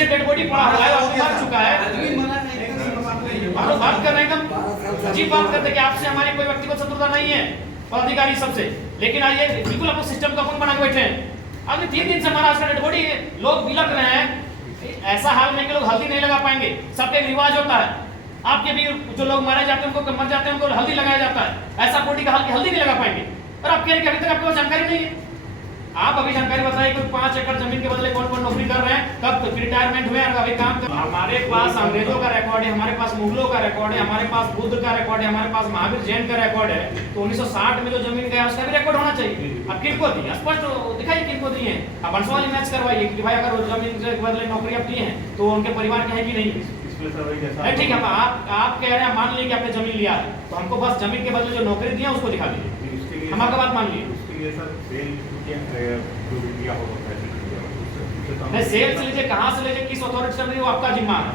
से dead body पड़ा हुआ है, आपको मार चुका है। हम लोग बात कर रहे हैं, एकदम अजीब बात करते हैं कि आपसे हमारी कोई व्यक्तिगत शत्रुता नहीं है और अधिकारी सबसे, लेकिन आइए बिल्कुल आपको सिस्टम का अपन बना के बैठे हैं। अभी 3 दिन से महाराष्ट्र का डेड बॉडी लोग बिलक रहे हैं। ऐसा हाल में कि लोग हल्दी नहीं लगा पाएंगे। सबका एक रिवाज होता है, आपके भी जो लोग मारे जाते हैं उनको मर जाते हैं उनको हल्दी लगाया जाता है। ऐसा बॉडी का हल्दी नहीं लगा पाएंगे। और आप कह रहे हैं कि अभी तक आपके पास जानकारी नहीं है। आप अभी जानकारी बताइए कि 5 एकड़ जमीन के बदले कौन कौन नौकरी कर रहे हैं, कब रिटायरमेंट हुए और अभी काम कर। हमारे पास अंग्रेजों का रिकॉर्ड है, हमारे पास मुगलों का रिकॉर्ड है, हमारे पास बुद्ध का रिकॉर्ड है, हमारे पास महावीर जैन का रिकॉर्ड है। तो 1960 में जो जमीन गया उसका भी रिकॉर्ड होना चाहिए। अब किनको दी स्पष्ट दिखाइए किनको दी है। अब वंशवाली मैच करवाइए कि भाई अगर जमीन के बदले नौकरी आप दी है तो उनके परिवार के हैं कि नहीं। ठीक है, आप कह रहे हैं मान लीजिए कि आपने जमीन लिया है तो हमको बस जमीन के बदले जो नौकरी दी है उसको दिखा दीजिए, हम आपका बात मान लीजिए। नहीं, सेल से लीजिए, कहाँ से लीजिए, किस अथॉरिटी से लीजिए, वो आपका जिम्मा है।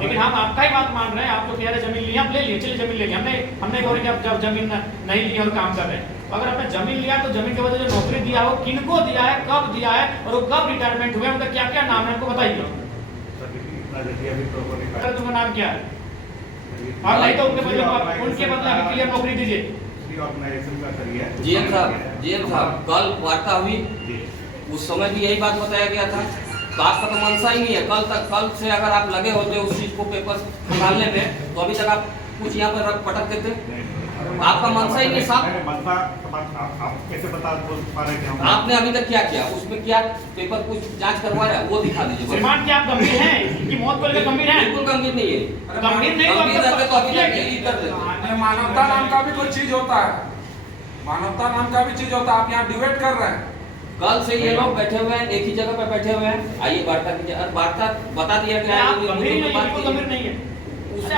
लेकिन हम आपका ही बात मान रहे हैं। आप जो कह रहे हैं जमीन लिया, आप ले लिए, चलिए जमीन ले लिया। हमने कहा कि आप जब जमीन नहीं ली और काम कर रहे हैं, अगर आपने जमीन लिया तो जमीन के बदले जो नौकरी दिया वो किनको दिया है, कब दिया है और वो कब रिटायरमेंट हुए, उनका क्या क्या नाम है हमको बताइए। तुम्हारा नाम क्या है? और नहीं तो उनके बदले अभी क्लियर नौकरी दीजिए। जीएम साहब कल वार्ता हुई, उस समय भी यही बात बताया गया था। तो आपका तो मनसा ही नहीं है। कल से अगर आप लगे होते उस चीज को पेपर निकालने में तो अभी तक आप कुछ यहाँ पर पटक देते। आपका मनसा ही नहीं साहब। आप कैसे बता पा रहे हैं? आपने अभी तक क्या किया, उसमें क्या पेपर कुछ जांच करवाया वो दिखा दीजिए। रिमांड क्या आप गंभीर हैं कि मौत को लेकर गंभीर हैं? बिल्कुल गंभीर नहीं है। गंभीर नहीं तो अभी तक कर देते। मानवता नाम का भी कोई चीज होता है, मानवता नाम का भी चीज होता है। आप यहाँ डिबेट कर रहे हैं। कल से ये लोग बैठे हुए हैं, एक ही जगह पर बैठे हुए हैं। आइए वार्ता कीजिए। और वार्ता बता दिया गया है गंभीर नहीं है।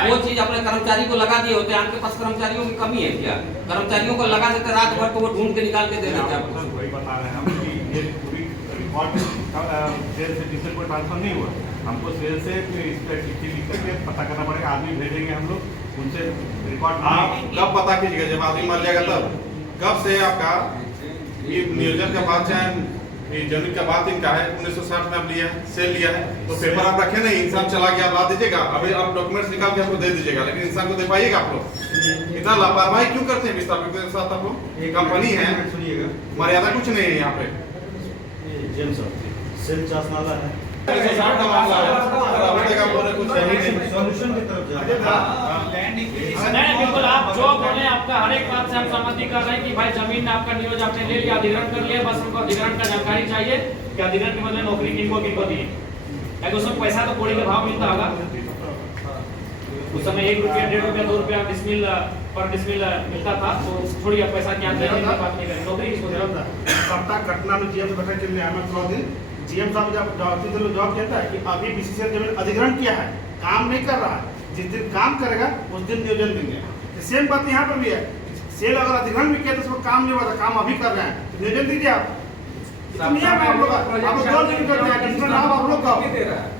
वो चीज अपने कर्मचारी को लगा दिए होते हैं। आपके पास कर्मचारियों की कमी है क्या? कर्मचारियों को लगा देते रात भर तो वो ढूंढ के निकाल के दे देते आपको। वही बता रहे हैं हम कि ये पूरी रिकॉर्ड सेल से डिस्ट्रिक्ट को ट्रांसफर नहीं हुआ। हमको सेल से इस पर चिट्ठी लिख करके पता करना पड़ेगा। आदमी भेजेंगे हम लोग, उनसे रिकॉर्ड। आप कब पता कीजिएगा जब आदमी मर जाएगा तब? कब से आपका ये नियोजन का बात चाहे जमीन का बात इनका है 1960 में आप लिया है, सेल लिया है तो पेपर आप रखे नहीं, इंसान चला गया आप ला दीजिएगा। अभी आप डॉक्यूमेंट्स निकाल के हमको दे दीजिएगा, लेकिन इंसान को दे पाइएगा आप लोग? इतना लापरवाही क्यों करते हैं विस्थापित के साथ? आप लोग कंपनी है, मर्यादा कुछ नहीं है यहाँ पे। सेल चासनाला है, 1960 का मामला है, अभी तक आप बोले कुछ नहीं। सॉल्यूशन की तरफ जा रहे हैं। नहीं, बिल्कुल आप जो बोले आपका हर एक बात से हम सहमति कर रहे हैं कि भाई जमीन आपका नियोजन आपने ले लिया, अधिग्रहण कर लिया, बस हमको अधिग्रहण का जानकारी चाहिए कि अधिग्रहण के बदले नौकरी किनको किनको दी है। उसमें पैसा तो कोड़ी का भाव मिलता होगा उस समय, 1 रुपया 1.5 रुपया 2 रुपया डिसमिल पर डिसमिल मिलता था। तो थोड़ी आप पैसा क्या देने की बात नहीं करें, नौकरी किसको देना। सप्ताह घटना में जीएम से बैठक के लिए आना 3 दिन जीएम साहब जब जवाब कहता है कि अभी बीसीसीएल जमीन अधिग्रहण किया है, काम नहीं कर रहा है, जिस दिन काम करेगा उस दिन नियोजन देंगे। सेम बात यहाँ पर भी है। सेल अगर अधिग्रहण भी किया तो उसमें काम नहीं हुआ था, काम अभी कर रहे हैं तो नियोजन दीजिए आप। आप लोग 2 दिन करते हैं, जिसमें लाभ आप लोग का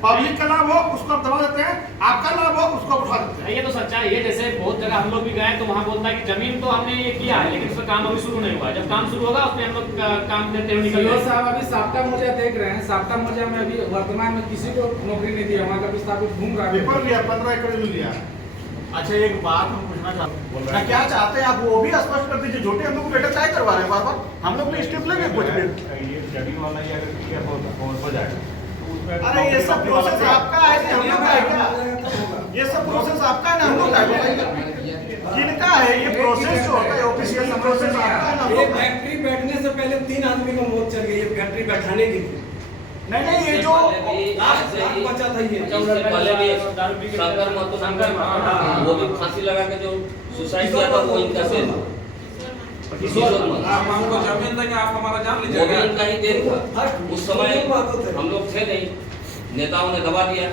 पब्लिक का लाभ हो उसको आप दबा देते हैं, आपका लाभ हो उसको उठा देते हैं। ये तो सच्चाई है। जैसे बहुत जगह हम लोग भी गए तो वहाँ बोलता है कि जमीन तो हमने ये किया है लेकिन उसका काम अभी शुरू नहीं हुआ है। जब काम शुरू होगा उसमें हम लोग काम देते हुए निकल साहब अभी साप्ता मुझे देख रहे हैं, साप्ता मुझे में अभी वर्तमान में किसी को नौकरी नहीं दी है, वहाँ का विस्थापित घूम रहा है। पेपर लिया 15 एकड़ में लिया। अच्छा एक बात हम पूछना चाहते हैं, क्या चाहते हैं आप वो भी स्पष्ट कर दीजिए। झूठे हम लोग बेटा क्या करवा रहे हैं बार बार, हम लोग स्टेप लेंगे कुछ भी। ये जमीन वाला ही अगर क्लियर हो जाएगा तो उसमें अरे ये सब प्रोसेस आपका है कि हम लोग का है क्या? ये सब प्रोसेस आपका है ना हम लोग का है? किनका है ये प्रोसेस जो होता है ऑफिशियल प्रोसेस आपका है ना? ये फैक्ट्री बैठने से पहले 3 आदमी का मौत चल गई है फैक्ट्री बैठाने के लिए। नहीं ये जो बचा था ये पहले भी शंकर वो भी फांसी लगा के जो सुसाइड किया था वो इनका सेल था। आप हमको जमीन देंगे, आप हमारा जान वो भी लीजिएगा। इनका ही देन था। उस समय हम लोग थे नहीं, नेताओं ने दबा दिया।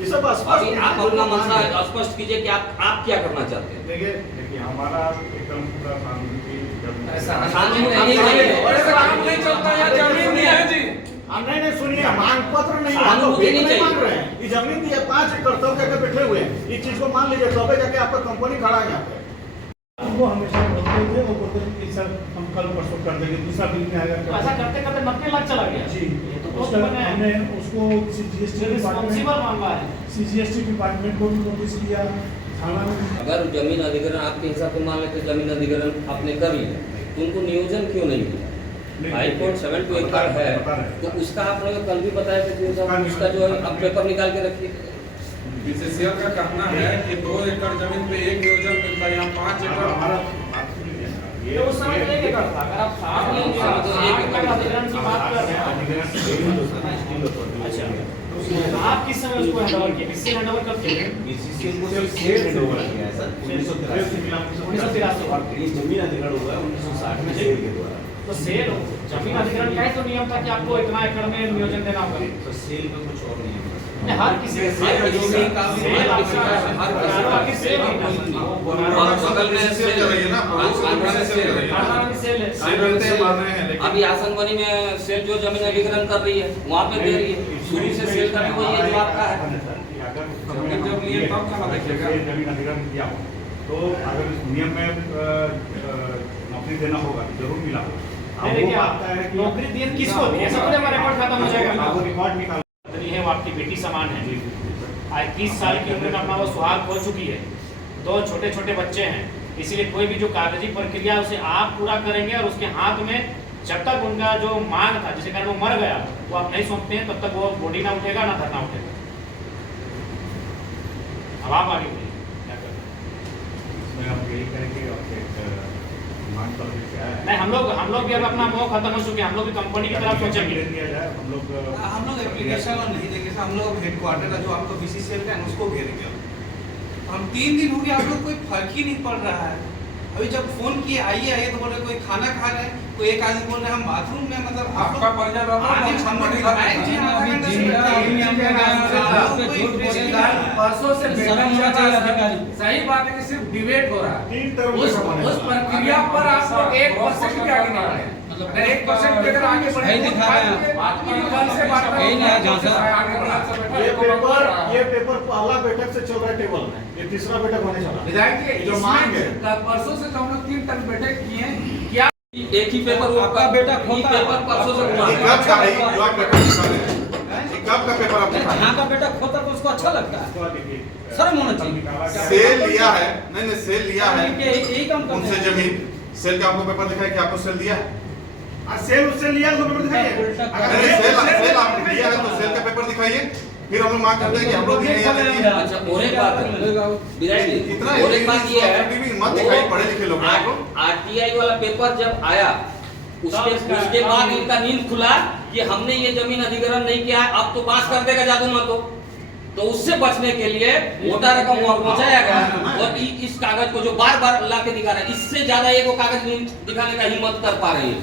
ये सब अभी आप अपना मनसा स्पष्ट कीजिए कि आप क्या करना चाहते हैं। देखिए हमारा एकदम पूरा शांति नहीं चलता है, जमीन नहीं है जी। नहीं सुनिए, मांग पत्र नहीं मांग रहे हैं। ये जमीन दी है 5 एकड़ तो क्या बैठे हुए हैं, इस चीज को मान लीजिए तब जाके आपका कंपनी खड़ा है यहाँ पे। वो हमेशा बोलते थे वो बोलते थे कि सर हम कल परसों कर देंगे, दूसरा बिल में आएगा। ऐसा करते करते 90 लाख चला गया। जी ये तो पोस्ट बने हैं। हमने उसको जीएसटी रिस्पॉन्सिबल मामला है। सीजीएसटी डिपार्टमेंट को भी नोटिस किया, थाना में। अगर जमीन अधिग्रहण आपके हिसाब से मान लेते जमीन अधिग्रहण आपने कर लिया तो उनको नियोजन क्यों नहीं मिला? हाई कोर्ट 7 to 1 है तो उसका आपने कल भी बताया कि उसका जो है आप पेपर निकाल के रखिए। बीसीसीएल का कहना है कि 2 एकड़ जमीन पे 1 नियोजन मिलता है, यहाँ 5 एकड़ ये उस समय 1 एकड़ था। अगर आप 7 एकड़ अधिग्रहण की बात कर रहे हैं, अच्छा, आप किस समय उसको हैंडओवर किए? बीसीसीएल हैंडओवर कब किए? बीसीसीएल को सिर्फ सेल हैंडओवर किया है सर 1983 ये जमीन अधिग्रहण हुआ है 1960 में सेल के द्वारा। तो सेल जमीन अधिग्रहण का ही तो नियम था कि आपको इतना एकड़ में नियोजन देना होगा। तो सेल में कुछ और नहीं है। हर किसी का सेल और बगल में सेल कर रही है ना, सेल करते हैं, मान रहे हैं, लेकिन अभी आसनबनी में सेल जो जमीन अधिग्रहण कर रही है वहाँ पे दे रही है, शुरू से सेल करने को ये जो आपका है। जब लिए तब कहाँ देखिएगा? जमीन अधिग्रहण किया हो तो अगर इस नियम में नौकरी देना होगा जरूर मिला होगा। नौकरी दी किसको दी? ऐसा थोड़ी हमारा रिकॉर्ड खत्म हो जाएगा। आपको रिकॉर्ड निकाल है, वो आपकी बेटी समान है। आज 30 साल की उम्र में अपना वो सुहाग हो चुकी है, 2 छोटे छोटे बच्चे हैं, इसीलिए कोई भी जो कागजी प्रक्रिया है उसे आप पूरा करेंगे और उसके हाथ में जब तक उनका जो मांग था जिसके कारण वो मर गया वो आप नहीं सौंपते हैं तब तक वो बॉडी ना उठेगा ना धरना उठेगा। अब आप आगे बोलिए क्या करना है। इसमें हम यही करेंगे और मांग पर क्या है नहीं, हम लोग भी अब अपना मोह खत्म हो चुके हैं। हम लोग भी कंपनी की तरफ सोचेंगे। दिया जाए हम लोग एप्लीकेशन और नहीं देंगे सर, हम लोग हेडक्वार्टर का जो आपका बीसीसीएल का है उसको घेरेंगे। हम 3 दिन हो गया, आप लोग कोई फर्क ही नहीं पड़ रहा है। अभी जब फोन किए आइए आइए तो बोल रहे कोई खाना खा रहे हैं, कोई एक आदमी बोल रहे हम बाथरूम में, मतलब आप आपका परिचय दो। परसों से सही बात है कि सिर्फ डिबेट हो रहा है, उस प्रक्रिया पर आप लोग 1% भी आगे नहीं बढ़े। अगर 1% भी अगर आगे बढ़े ये पेपर पहला बैठक से चल रहा है टेबल में, ये तीसरा बैठक होने चला। विधायक जी जो मांग है परसों से तो हम लोग 3 तक बैठक किए हैं। क्या एक ही पेपर आपका बेटा खोता पेपर परसों से हुआ ये कब का है जो आप पेपर दिखा रहे हैं? ये कब का पेपर आप दिखा रहे यहाँ का बेटा खोता तो उसको अच्छा लगता है, शर्म होना चाहिए। हैं? सेल लिया है, नहीं सेल लिया है यही काम उनसे जमीन, सेल का आपको पेपर दिखाया कि आपको सेल दिया है? सेल उससे लिया तो पेपर दिखाइए। अगर सेल आपने दिया है तो सेल का पेपर दिखाइए, फिर हम लोग मांग करते हैं कि हम लोग दिए या नहीं दिए। अच्छा, और एक बात विधायक जी, इतना और एक बात ये है मत दिखाइए पढ़े लिखे लोग आपको। आरटीआई वाला पेपर जब आया उसके बाद इनका नींद खुला कि हमने ये जमीन अधिग्रहण नहीं किया, अब तो पास कर देगा जादू मत तो उससे बचने के लिए मोटा रकम पहुंचाया गया और इस कागज को जो बार बार ला के दिखा रहे हैं, इससे ज्यादा एक वो कागज दिखाने का हिम्मत कर पा रहे हैं।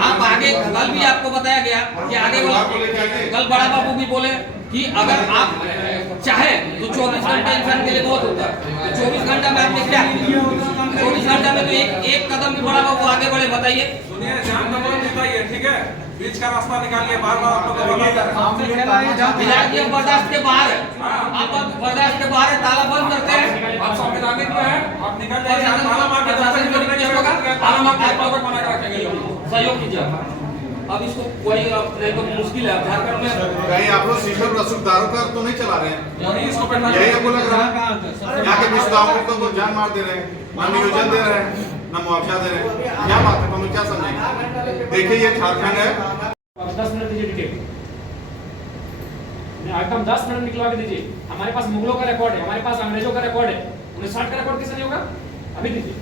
आप आगे कल भी आपको बताया गया कि आगे कल बड़ा बाबू भी बोले कि अगर आप चाहे तो 24 घंटा इंसान के लिए बहुत होता है, तो 24 घंटा में आपने क्या 24 घंटा में तो एक कदम भी बड़ा बाबू आगे बढ़े। बताइए, सुनिए, जान दबाव निकालिए, ठीक है, बीच का रास्ता निकालिए, बार-बार आप लोग को विधायक जी बर्दाश्त के बाहर है, आप बर्दाश्त के बाहर है, ताला बंद करते हैं। आप संवैधानिक में है, आप निकल जाइए, ताला मार के सहयोग कीजिए। अब इसको कोई तो मुश्किल है झारखंड में। कहीं आप लोग सिस्टम रसूखदारों का तो नहीं चला रहे हैं? इसको बैठा यही आपको लग रहा है? यहाँ के विस्थापितों को जान मार दे रहे हैं, ना नियोजन दे रहे हैं, ना मुआवजा दे रहे हैं। क्या बात है, तो हम क्या समझेंगे? देखिए ये झारखंड है। 10 मिनट दीजिए डिटेल, आइटम 10 मिनट निकलवा के दीजिए। हमारे पास मुगलों का रिकॉर्ड है, हमारे पास अंग्रेजों का रिकॉर्ड है, 1960 का रिकॉर्ड किसने नहीं होगा? अभी दीजिए,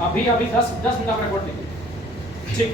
अभी 10 मिनट का रिकॉर्ड दीजिए। ठीक।